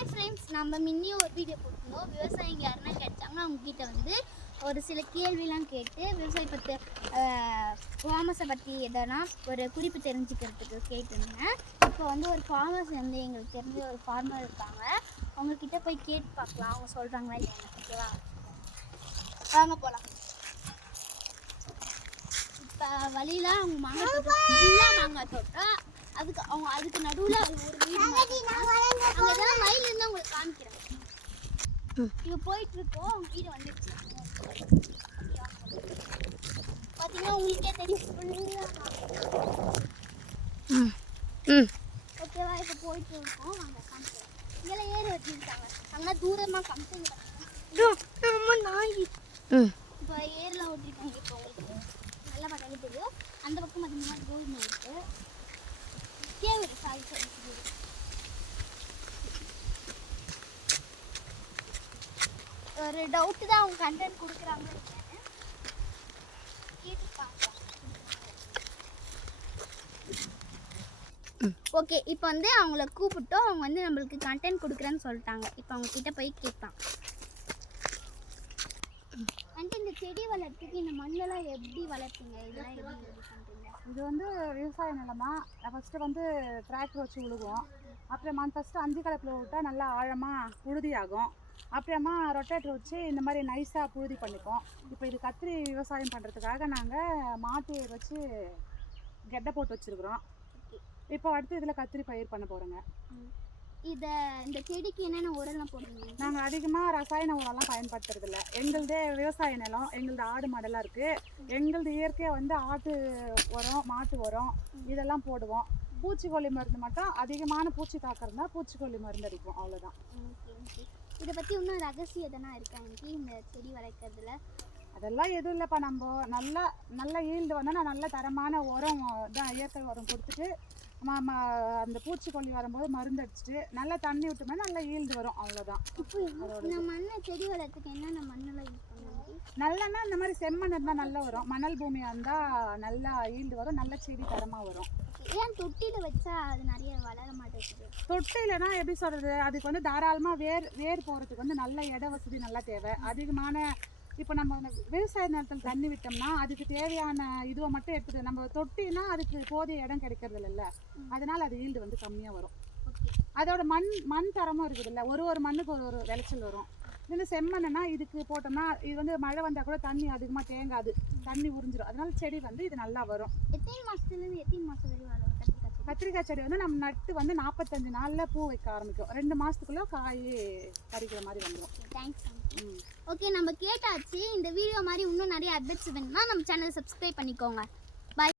Hi friends, நம்ம முன்னே ஒரு வீடியோ போட்டிருந்தோம். விவசாயிங்க யாருன்னா கிடைச்சாங்கன்னா அவங்கக்கிட்ட வந்து ஒரு சில கேள்விலாம் கேட்டு விவசாய பற்றி ஃபார்மஸை பற்றி எதனா ஒரு குறிப்பு தெரிஞ்சுக்கிறதுக்கு கேட்டிருந்தேன். இப்போ வந்து ஒரு ஃபார்மர்ஸ் வந்து எங்களுக்கு தெரிஞ்ச ஒரு ஃபார்மர் இருக்காங்க. அவங்கக்கிட்ட போய் கேட்டு பார்க்கலாம், அவங்க சொல்கிறாங்களா இல்லையா. ஓகேவா, வாங்க போகலாம். இப்போ வழியில் அவங்க மாங்காய் தோட்டம் ஃபுல்லாக மாங்காய் தோட்டம். அதுக்கு நடுவில் ஒரு வீடு அங்கதான் மயில் இருந்து உங்களுக்கு காமிக்கிறேன். இவ போயிட்டு இருக்கோம், அவங்க வீடு வந்துருச்சு. பாத்தீங்கன்னா உங்களுக்கே தெரியும் ஃபுல்லா. ஓகேவா, இப்போ போயிட்டு இருக்கோம், அங்க காமிக்கிறேன். இங்கெல்லாம் ஏறி வச்சிருக்காங்க, அங்கே தூரமா காமிச்சு இப்போ ஏர்லாம் ஓட்டிருக்காங்க. இப்போ உங்களுக்கு நல்லா பார்த்தாலே தெரியும். அந்த பக்கம் பார்த்தீங்கன்னா கோதுமை இருக்கு. கேவரு சாரி ஒரு டவுட்டு தான் அவங்க கண்டென்ட் கொடுக்குறாங்க. ஓகே, இப்போ வந்து அவங்கள கூப்பிட்டோம். அவங்க வந்து நம்மளுக்கு கண்டென்ட் கொடுக்குறேன்னு சொல்லிட்டாங்க. இப்போ அவங்க கிட்ட போய் கேட்பான். வந்து இந்த செடி வளர்த்துக்கு இந்த மண்ணெல்லாம் எப்படி வளர்ப்பீங்க? இதெல்லாம் எப்படி பண்ணுறீங்க? இது வந்து விவசாய நிலமா. ஃபஸ்ட்டு வந்து டிராக்டர் வச்சு உழுவோம். அப்புறமா ஃபஸ்ட்டு 5 கலப்பில் விட்டால் நல்லா ஆழமாக புழுதி ஆகும். அப்புறமா ரொட்டேட்டர் வச்சு இந்த மாதிரி நைஸாக புழுதி பண்ணிப்போம். இப்போ இது கத்திரி விவசாயம் பண்ணுறதுக்காக நாங்கள் மாட்டு வச்சு கெட்டை போட்டு வச்சுருக்குறோம். இப்போ அடுத்து இதில் கத்திரி பயிர் பண்ண போகிறோங்க. இந்த செடிக்கு என்னென்ன உரம்லாம் போடுறீங்க? நாங்கள் அதிகமாக ரசாயன உரம்லாம் பயன்படுத்துறதில்ல. எங்களுதே விவசாய நிலம், எங்களது ஆடு மாடெல்லாம் இருக்குது. எங்களது இயற்கையாக வந்து ஆட்டு உரம், மாட்டு உரம் இதெல்லாம் போடுவோம். பூச்சிக்கொல்லி மருந்து மட்டும் அதிகமான பூச்சி தாக்கிறதா பூச்சிக்கொல்லி மருந்து அடிப்போம், அவ்வளோதான். இதை பற்றி இன்னும் ரகசியம் எதனா இருக்கா எனக்கு இந்த செடி வளர்க்குறதுல? அதெல்லாம் எதுவும் இல்லைப்பா. நம்ம நல்ல ஈல்டு வந்தோன்னா நல்ல தரமான உரம் தான், இயற்கை உரம் கொடுத்துட்டு அந்த பூச்சிக்கொல்லி வரும்போது மருந்து அடிச்சுட்டு நல்லா தண்ணி விட்டோம்னா நல்லா ஈல்டு வரும், அவ்வளோதான். இப்போ இந்த மண்ணை செடி வளர்த்துக்கு என்னென்ன மண்ணெல்லாம் யூஸ் பண்ணுவாங்க? நல்லன்னா இந்த மாதிரி செம்மண் இருந்தால் நல்லா வரும். மணல் பூமியாக இருந்தால் நல்லா ஈல்டு வரும், நல்ல செடி தரமாக வரும். ஏன் தொட்டியில் வச்சா அது நிறைய வளர மாட்டேங்குது? தொட்டிலனா எப்படி சொல்கிறது, அதுக்கு வந்து தாராளமாக வேர் போகிறதுக்கு வந்து நல்ல இட வசதி நல்லா தேவை. அதிகமான இப்போ நம்ம விவசாய நிலத்தில் தண்ணி விட்டோம்னா அதுக்கு தேவையான இதுவை மட்டும் எடுத்துட்டு, நம்ம தொட்டினா அதுக்கு போதிய இடம் கிடைக்கிறது இல்லைல்ல, அதனால் அது ஈல்டு வந்து கம்மியாக வரும். அதோட மண் தரமும் இருக்குது இல்லை, ஒரு மண்ணுக்கு ஒரு விளைச்சல் வரும். இது செம்மண்ணுனா இதுக்கு போட்டோம்னா இது வந்து மழை வந்தால் கூட தண்ணி அதிகமாக தேங்காது, தண்ணி உறிஞ்சிடும். அதனால செடி வந்து இது நல்லா வரும். எத்தனை மாதத்துலேருந்து எத்தனை மாதம் வரை வரும் கத்திரிக்காய் செடி வந்து நம்ம நட்டு வந்து 45 நாளில் பூ வைக்க ஆரம்பிக்கும். 2 மாதத்துக்குள்ளே காய் பறிக்கிற மாதிரி வந்துடும். தேங்க்ஸ். ஓகே, நம்ம கேட்டாச்சு. இந்த வீடியோ மாதிரி இன்னும் நிறைய அப்டேட்ஸ் வேணும்னா நம்ம சேனலை சப்ஸ்கிரைப் பண்ணிக்கோங்க.